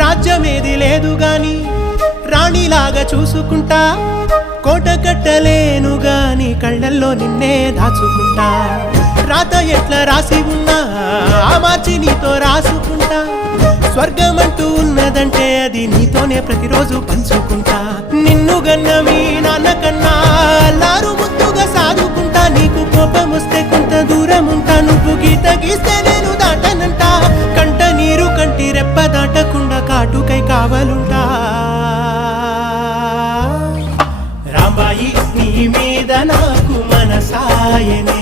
రాజ్యమేది లేదు గాని రాణిలాగా చూసుకుంటా, కోట కట్టలేను గాని కళ్ళల్లో నిన్నే దాచుకుంటా. రాత ఎట్లా రాసి ఉన్నా ఆ మార్చి నీతో రాసుకుంటా. స్వర్గమంటూ ఉన్నదంటే అది నీతోనే ప్రతిరోజు పంచుకుంటా. నిన్ను గన్న మీ నాన్న కన్నా అల్లారు ముద్దుగా సాదుకుంటా. నీకు కోపం వస్తే కొంత దూరం ఉంటా, నువ్వు గీత గీస్తే నేను దాటనంటా. కంట నీరు కంటి రెప్ప దాటకుండా కాటుకై కావలుంటా. రాంబాయి నీ మీద నాకు మనసాయనే,